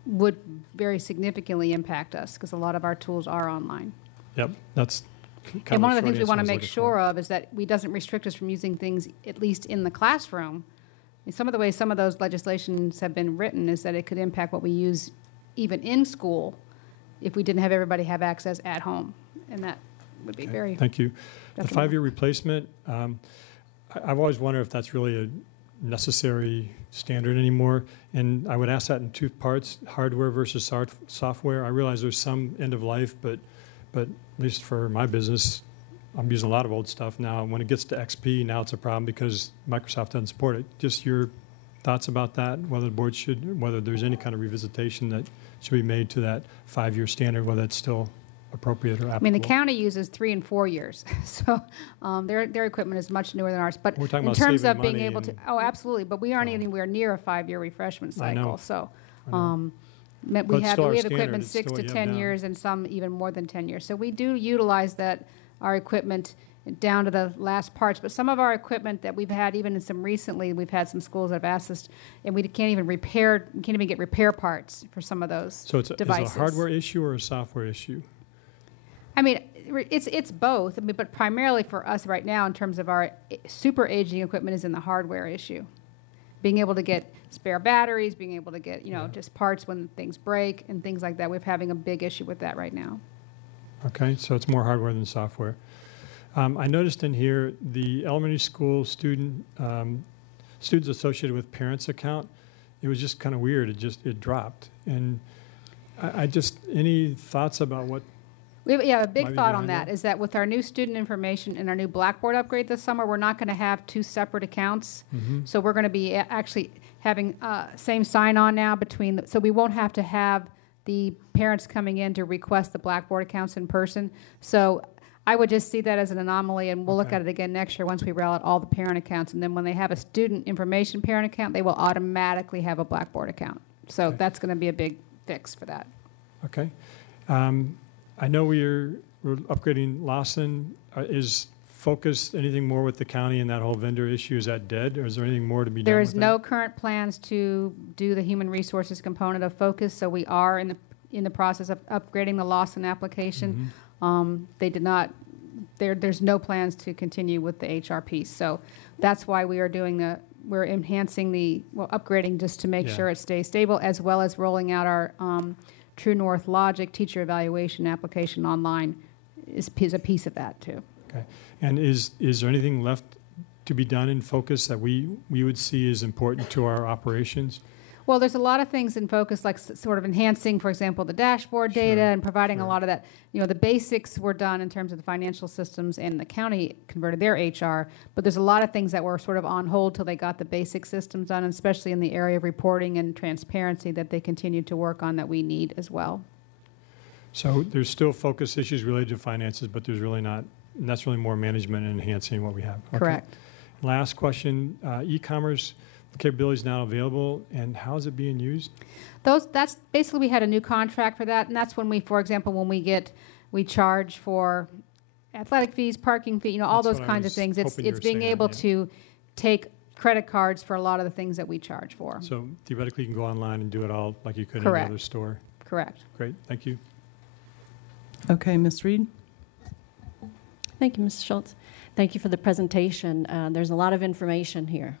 would very significantly impact us because a lot of our tools are online. Yep, that's kind And one a of the things short we want to answer I make was looking sure of is that it doesn't restrict us from using things, at least in the classroom. And some of the ways some of those legislations have been written is that it could impact what we use even in school if we didn't have everybody have access at home. And that would be for. very Thank you. The detrimental. 5-year replacement, I've always wondered if that's really a necessary standard anymore. And I would ask that in two parts, hardware versus software. I realize there's some end of life, but at least for my business, I'm using a lot of old stuff now. When it gets to XP, now it's a problem because Microsoft doesn't support it. Just your thoughts about that, whether the board should, whether there's any kind of revisitation that should be made to that 5-year standard, whether it's still appropriate or applicable. I mean, the county uses 3 and 4 years, so their equipment is much newer than ours. But We're talking in about terms saving of being money able to, and- oh, absolutely. But we aren't anywhere near a 5-year refreshment I know. cycle. So I know. we But it's have still our equipment standard. It's 6 still to what you have 10 now. years, and some even more than 10 years. So we do utilize our equipment down to the last parts. But some of our equipment that we've had, even in some recently, we've had some schools that have asked us, and we can't even get repair parts for some of those So it's devices. a hardware issue or a software issue? I mean, it's both. I mean, but primarily for us right now, in terms of our super aging equipment, is in the hardware issue. Being able to get spare batteries, being able to get just parts when things break and things like that. We're having a big issue with that right now. Okay, so it's more hardware than software. I noticed in here the elementary school students associated with parents account. It was just kind of weird. It dropped. And I just, any thoughts about what? We have a big Might be thought on behind that, that. is that with our new student information and our new Blackboard upgrade this summer, we're not going to have 2 separate accounts. So we're going to be actually having same sign-on now so we won't have to have the parents coming in to request the Blackboard accounts in person. So I would just see that as an anomaly, and we'll look Okay. at it again next year once we roll out all the parent accounts. And then when they have a student information parent account, they will automatically have a Blackboard account. So Okay. that's going to be a big fix for that. Okay. I know we're upgrading Lawson. Is Focus anything more with the county and that whole vendor issue? Is that dead, or is there anything more to be done There with is that? no current plans to do the human resources component of Focus, so we are in the process of upgrading the Lawson application. They did not. There's no plans to continue with the HR piece, so that's why we are we're enhancing upgrading just to make Yeah. sure it stays stable, as well as rolling out our True North Logic teacher evaluation application online is a piece of that too. Okay. And is there anything left to be done in Focus that we would see as important to our operations? Well, there's a lot of things in Focus, like sort of enhancing, for example, the dashboard data and providing a lot of that. The basics were done in terms of the financial systems, and the county converted their HR. But there's a lot of things that were sort of on hold till they got the basic systems done, and especially in the area of reporting and transparency that they continued to work on that we need as well. So there's still Focus issues related to finances, but there's really not. And that's really more management and enhancing what we have. Okay. Correct. Last question: e-commerce capabilities now available, and how is it being used? That's basically, we had a new contract for that, and that's when for example, when we charge for athletic fees, parking fee, all That's those what I kinds of was things. hoping you It's were being saying, able yeah. to take credit cards for a lot of the things that we charge for. So theoretically, you can go online and do it all like you could in Correct. any other store. Correct. Great, thank you. Okay, Ms. Reed? Thank you, Mrs. Schultz. Thank you for the presentation. There's a lot of information here,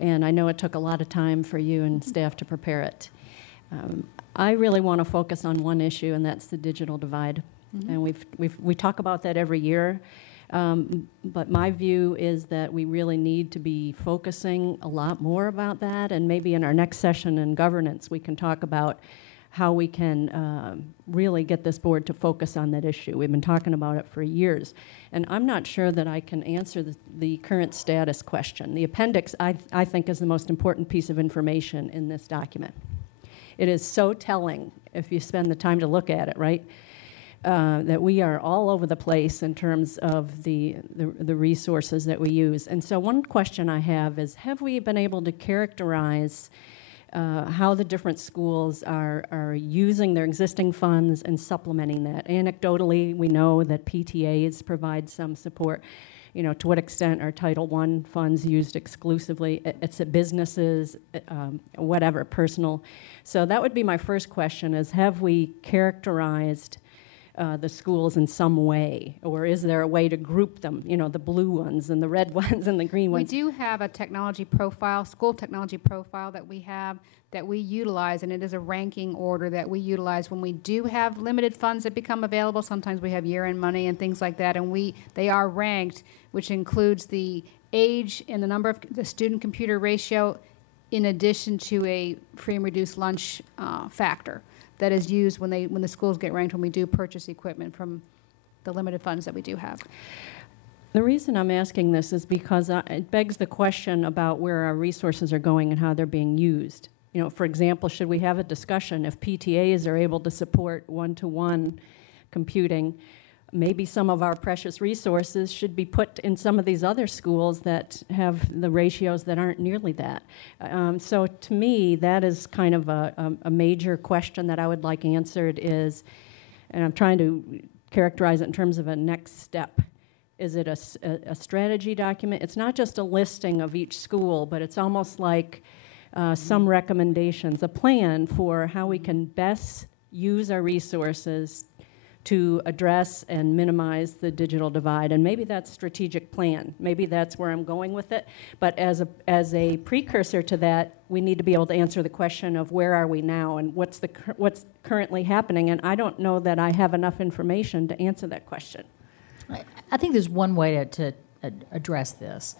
and I know it took a lot of time for you and staff to prepare it. I really want to focus on one issue, and that's the digital divide. And we talk about that every year. But my view is that we really need to be focusing a lot more about that, and maybe in our next session in governance we can talk about how we can really get this board to focus on that issue. We've been talking about it for years. And I'm not sure that I can answer the current status question. The appendix, I think, is the most important piece of information in this document. It is so telling if you spend the time to look at it, right? That we are all over the place in terms of the resources that we use. And so one question I have we been able to characterize how the different schools are using their existing funds and supplementing that? Anecdotally, we know that PTAs provide some support. You know, to what extent are Title I funds used exclusively? It's at businesses, whatever, personal. So that would be my first question, is have we characterized the schools in some way, or is there a way to group them, you know, the blue ones and the red ones and the green ones? We do have a technology profile, school technology profile that we utilize, and it is a ranking order that we utilize when we do have limited funds that become available. Sometimes we have year-end money and things like that, and they are ranked, which includes the age and the number of the student computer ratio, in addition to a free and reduced lunch factor that is used when the schools get ranked when we do purchase equipment from the limited funds that we do have. The reason I'm asking this is because it begs the question about where our resources are going and how they're being used. You know, for example, should we have a discussion if PTAs are able to support one-to-one computing, maybe some of our precious resources should be put in some of these other schools that have the ratios that aren't nearly that. So to me, that is kind of a major question that I would like answered is, and I'm trying to characterize it in terms of a next step. Is it a strategy document? It's not just a listing of each school, but it's almost like some recommendations, a plan for how we can best use our resources to address and minimize the digital divide. And maybe that's strategic plan. Maybe that's where I'm going with it. But as a precursor to that, we need to be able to answer the question of where are we now and what's currently happening. And I don't know that I have enough information to answer that question. I think there's one way to address this.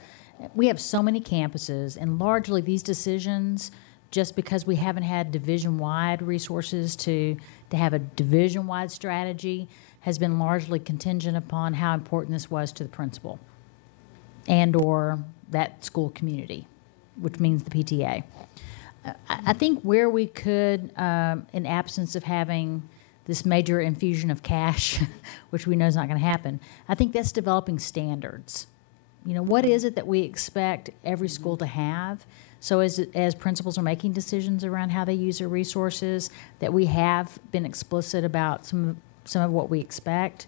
We have so many campuses, and largely these decisions, just because we haven't had division-wide resources to have a division-wide strategy, has been largely contingent upon how important this was to the principal and or that school community, which means the PTA. I think where we could, in absence of having this major infusion of cash, which we know is not going to happen, I think that's developing standards. You know, what is it that we expect every school to have? So as principals are making decisions around how they use their resources, that we have been explicit about some of what we expect.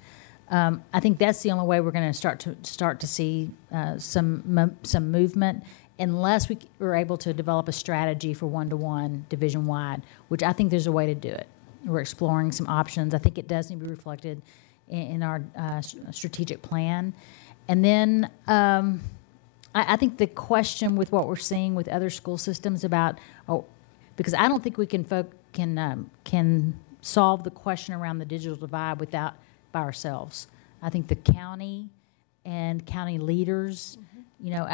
I think that's the only way we're going to start to see some movement, unless we are able to develop a strategy for one-to-one division-wide, which I think there's a way to do it. We're exploring some options. I think it does need to be reflected in our strategic plan. And then I think the question with what we're seeing with other school systems about, because I don't think we can solve the question around the digital divide by ourselves. I think the county and county leaders, you know,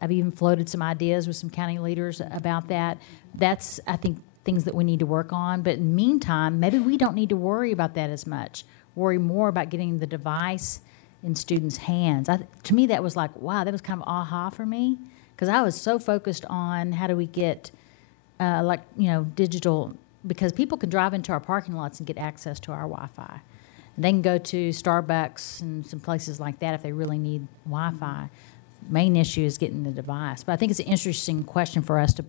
I've even floated some ideas with some county leaders about that. That's, I think, things that we need to work on. But in the meantime, maybe we don't need to worry about that as much. Worry more about getting the device in students' hands. To me, that was like, wow, that was kind of aha for me, because I was so focused on how do we get, digital, because people can drive into our parking lots and get access to our Wi-Fi. And they can go to Starbucks and some places like that if they really need Wi-Fi. Main issue is getting the device. But I think it's an interesting question for us to.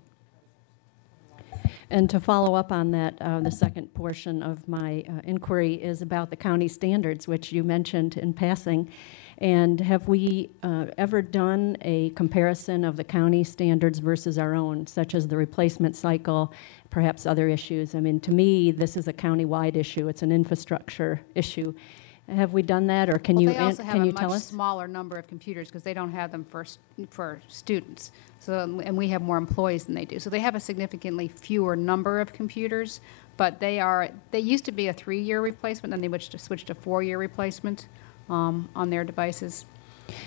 And to follow up on that, the second portion of my inquiry is about the county standards, which you mentioned in passing. And have we ever done a comparison of the county standards versus our own, such as the replacement cycle, perhaps other issues? I mean, to me, this is a county-wide issue. It's an infrastructure issue. Have we done that, or can you tell us? They also have a much smaller number of computers because they don't have them for students. So, and we have more employees than they do. So they have a significantly fewer number of computers, but they used to be a 3-year replacement, then they switched to 4-year replacement on their devices.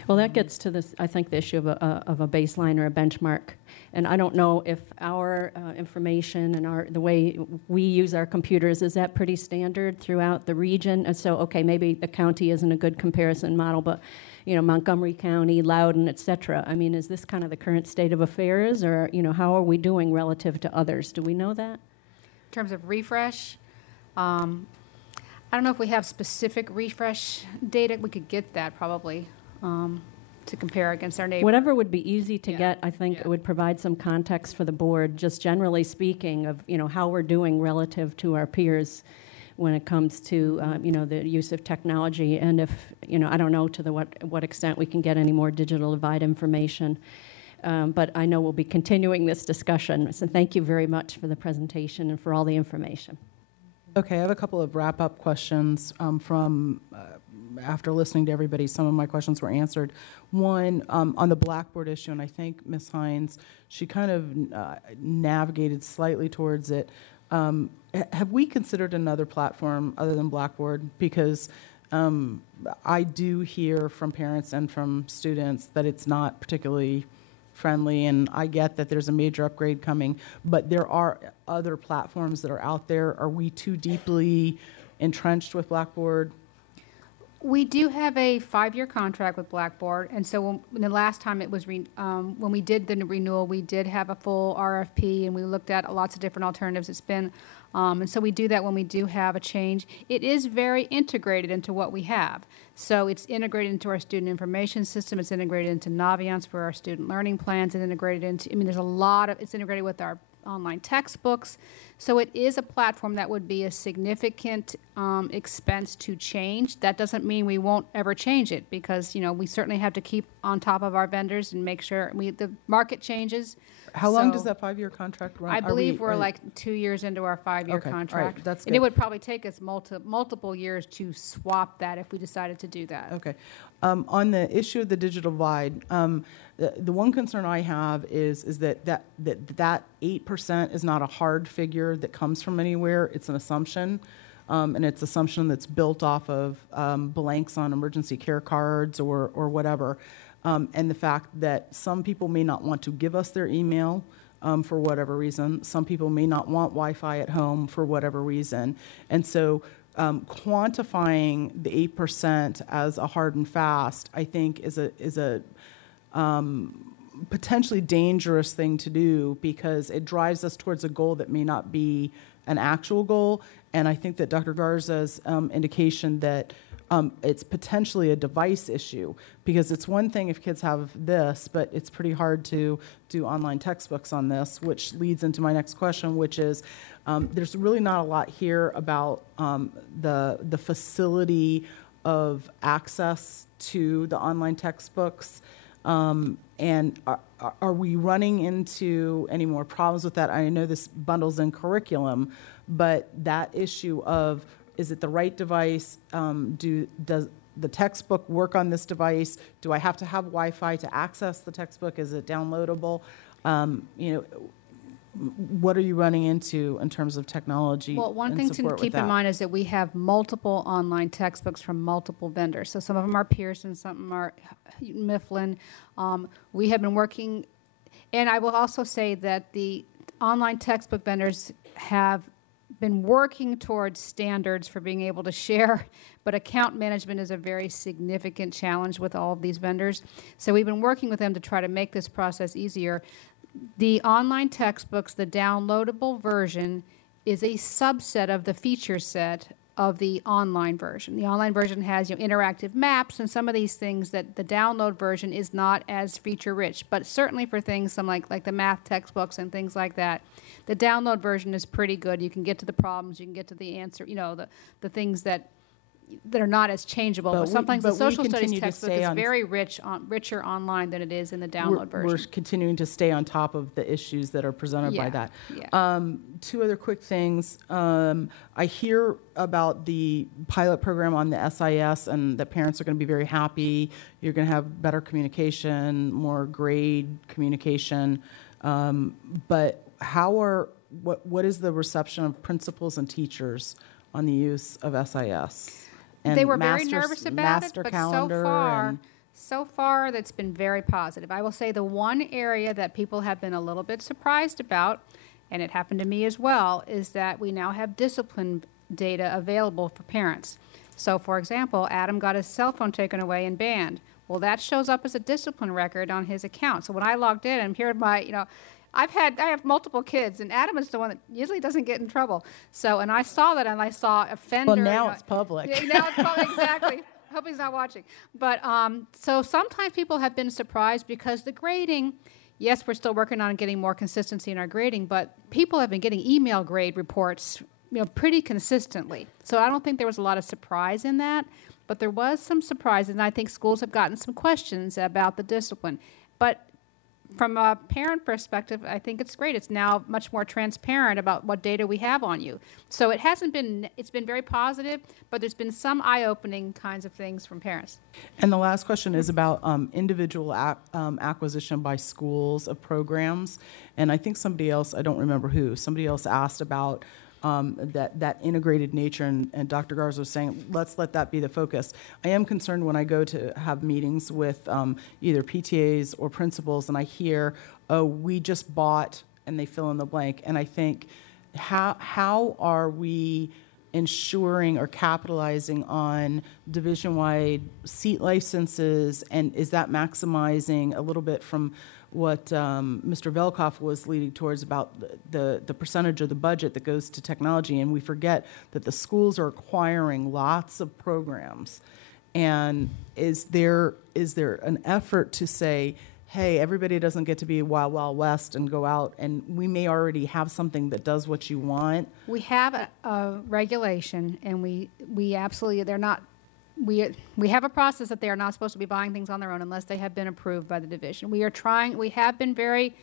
Well, that gets to this, I think, the issue of a baseline or a benchmark. And I don't know if our information and the way we use our computers, is that pretty standard throughout the region? And so, okay, maybe the county isn't a good comparison model, but, Montgomery County, Loudoun, et cetera. I mean, is this kind of the current state of affairs, or, how are we doing relative to others? Do we know that? In terms of refresh, I don't know if we have specific refresh data. We could get that probably. To compare against our neighbor. Whatever would be easy to Yeah. get, I think Yeah. it would provide some context for the board, just generally speaking of, how we're doing relative to our peers when it comes to, the use of technology. And if, I don't know to what extent we can get any more digital divide information. But I know we'll be continuing this discussion. So thank you very much for the presentation and for all the information. Okay, I have a couple of wrap-up questions from after listening to everybody. Some of my questions were answered. One, on the Blackboard issue, and I think Ms. Hines, she kind of navigated slightly towards it. Have we considered another platform other than Blackboard? Because I do hear from parents and from students that it's not particularly friendly, and I get that there's a major upgrade coming, but there are other platforms that are out there. Are we too deeply entrenched with Blackboard? We do have a 5-year contract with Blackboard, and so when the last time it was when we did the renewal, we did have a full RFP, and we looked at lots of different alternatives. It's been, and so we do that when we do have a change. It is very integrated into what we have. So it's integrated into our student information system. It's integrated into Naviance for our student learning plans. It's integrated into, there's a lot of, it's integrated with our online textbooks. So it is a platform that would be a significant expense to change. That doesn't mean we won't ever change it, because we certainly have to keep on top of our vendors and make sure the market changes. How long So does that 5-year contract run? I believe we're like 2 years into our 5-year Okay, all right, contract. that's And it good. would probably take us multiple years to swap that if we decided to do that. Okay. On the issue of the digital divide, the one concern I have is that 8% is not a hard figure that comes from anywhere. It's an assumption, and it's an assumption that's built off of blanks on emergency care cards or whatever. And the fact that some people may not want to give us their email for whatever reason. Some people may not want Wi-Fi at home for whatever reason. And so quantifying the 8% as a hard and fast, I think, is a potentially dangerous thing to do, because it drives us towards a goal that may not be an actual goal. And I think that Dr. Garza's indication that it's potentially a device issue, because it's one thing if kids have this, but it's pretty hard to do online textbooks on this, which leads into my next question, which is there's really not a lot here about the facility of access to the online textbooks. And are we running into any more problems with that? I know this bundles in curriculum, but that issue of, is it the right device? Does the textbook work on this device? Do I have to have Wi-Fi to access the textbook? Is it downloadable? What are you running into in terms of techclassroom? Well, one thing to keep in mind is that we have multiple online textbooks from multiple vendors. So some of them are Pearson, some of them are Mifflin. We have been working, and I will also say that the online textbook vendors have been working towards standards for being able to share, but account management is a very significant challenge with all of these vendors. So we've been working with them to try to make this process easier. The online textbooks, the downloadable version, is a subset of the feature set of the online version. The online version has interactive maps and some of these things that the download version is not as feature rich, but certainly for things some like the math textbooks and things like that, the download version is pretty good. You can get to the problems, you can get to the answer, the things that are not as changeable. But sometimes the social studies textbook is very richer online than it is in the download version. We're continuing to stay on top of the issues that are presented by that. Yeah. Two other quick things. I hear about the pilot program on the SIS, and that parents are going to be very happy. You're going to have better communication, more grade communication. But what is the reception of principals and teachers on the use of SIS? and They were very master- nervous about it, master but calendar so far that's been very positive. I will say the one area that people have been a little bit surprised about, and it happened to me as well, is that we now have discipline data available for parents. So, for example, Adam got his cell phone taken away and banned. Well, that shows up as a discipline record on his account. So when I logged in and here my, I have multiple kids, and Adam is the one that usually doesn't get in trouble. So, and I saw that, and I saw offender. Well, now it's public. Yeah, now it's public, exactly. I hope he's not watching. But so sometimes people have been surprised because the grading, yes, we're still working on getting more consistency in our grading, but people have been getting email grade reports, pretty consistently. So I don't think there was a lot of surprise in that, but there was some surprise, and I think schools have gotten some questions about the discipline. But from a parent perspective, I think it's great. It's now much more transparent about what data we have on you. So it's been very positive, but there's been some eye-opening kinds of things from parents. And the last question is about individual acquisition by schools of programs. And I think somebody else, I don't remember who, somebody else asked about that integrated nature, and Dr. Garza was saying, let's let that be the focus. I am concerned when I go to have meetings with either PTAs or principals, and I hear, oh, we just bought, and they fill in the blank. And I think, how are we ensuring or capitalizing on division-wide seat licenses, and is that maximizing a little bit from what Mr. Velkoff was leading towards about the percentage of the budget that goes to technology? And we forget that the schools are acquiring lots of programs. And is there an effort to say, hey, everybody doesn't get to be Wild Wild West and go out, and we may already have something that does what you want? We have a regulation, and we absolutely, they're not, we have a process that they are not supposed to be buying things on their own unless they have been approved by the division. We have been very,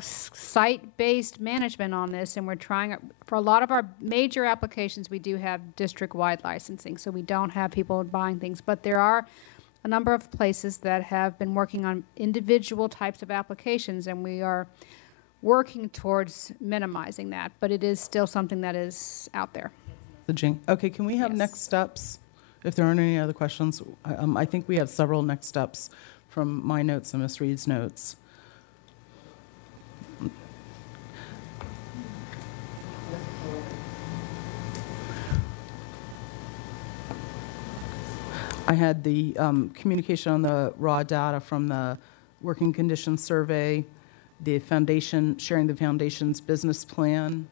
site-based management on this, and we're trying, for a lot of our major applications, we do have district-wide licensing, so we don't have people buying things. But there are a number of places that have been working on individual types of applications, and we are working towards minimizing that. But it is still something that is out there. Okay, can we have Yes. next steps? If there aren't any other questions, I think we have several next steps from my notes and Ms. Reed's notes. I had the communication on the raw data from the working conditions survey, the foundation, sharing the foundation's business plan,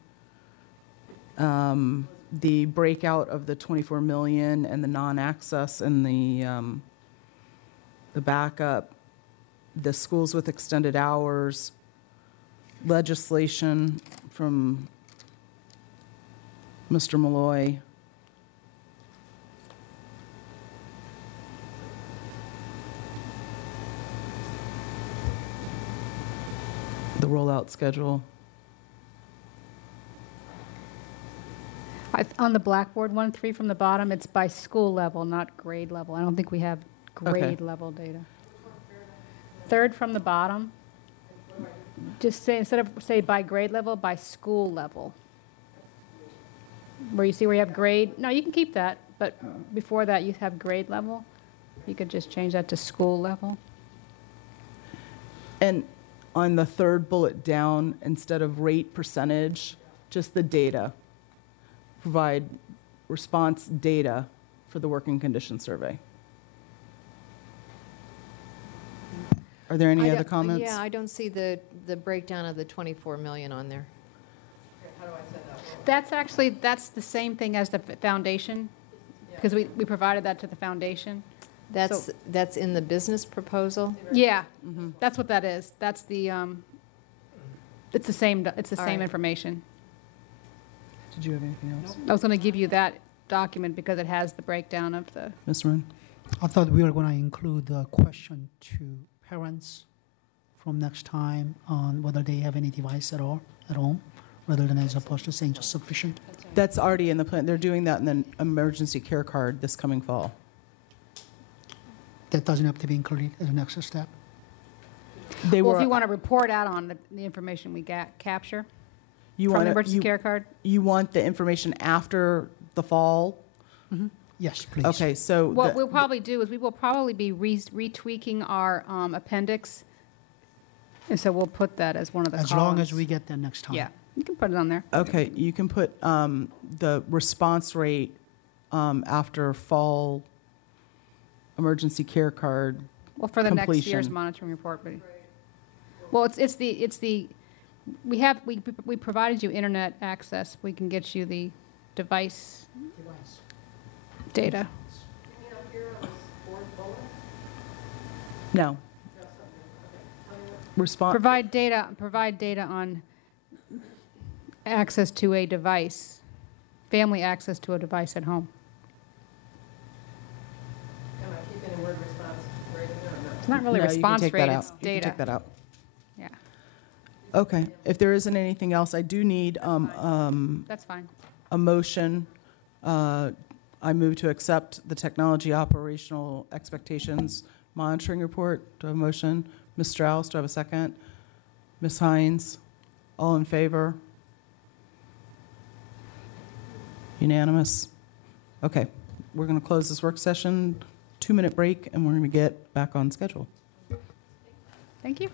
the breakout of the 24 million and the non-access and the backup, the schools with extended hours, legislation from Mr. Malloy. The rollout schedule. On the Blackboard one, 3 from the bottom, it's by school level, not grade level. I don't think we have grade level data. Third from the bottom. Just say, instead of say by grade level, by school level. Where you have grade, no, you can keep that, but before that you have grade level. You could just change that to school level. And on the third bullet down, instead of rate percentage, just the data. Provide response data for the working condition survey. Are there any other comments? Yeah, I don't see the breakdown of the 24 million on there. That's the same thing as the foundation, because we provided that to the foundation. That's in the business proposal? Yeah, that's what that is. That's the, it's the same right. information. Did you have anything else? I was going to give you that document because it has the breakdown of the. Mr. Moon? I thought we were going to include a question to parents from next time on whether they have any device at all at home, rather than as opposed to saying just sufficient. That's already in the plan. They're doing that in the emergency care card this coming fall. That doesn't have to be included as an extra step. If you want to report out on the information we capture from the emergency care card. You want the information after the fall? Yes, please. Okay, so What we'll probably do is we will probably be retweaking our appendix. And so we'll put that as one of the As columns. long as we get there next time. Yeah, you can put it on there. okay, you can put the response rate after fall emergency care card. Well, for the next year's completion. monitoring report, but, well, we provided you internet access. We can get you the device data. No. Response. Provide data on access to a device, family access to a device at home. It's not really No, you can response take rate, that out. it's You can data. take that out. Yeah, Okay, if there isn't anything else, I do need that's fine. a motion. I move to accept the technology operational expectations monitoring report. Do I have a motion? Ms. Strauss, do I have a second? Ms. Hines, all in favor? Unanimous? Okay, we're going to close this work session, 2-minute break, and we're going to get back on schedule. Thank you.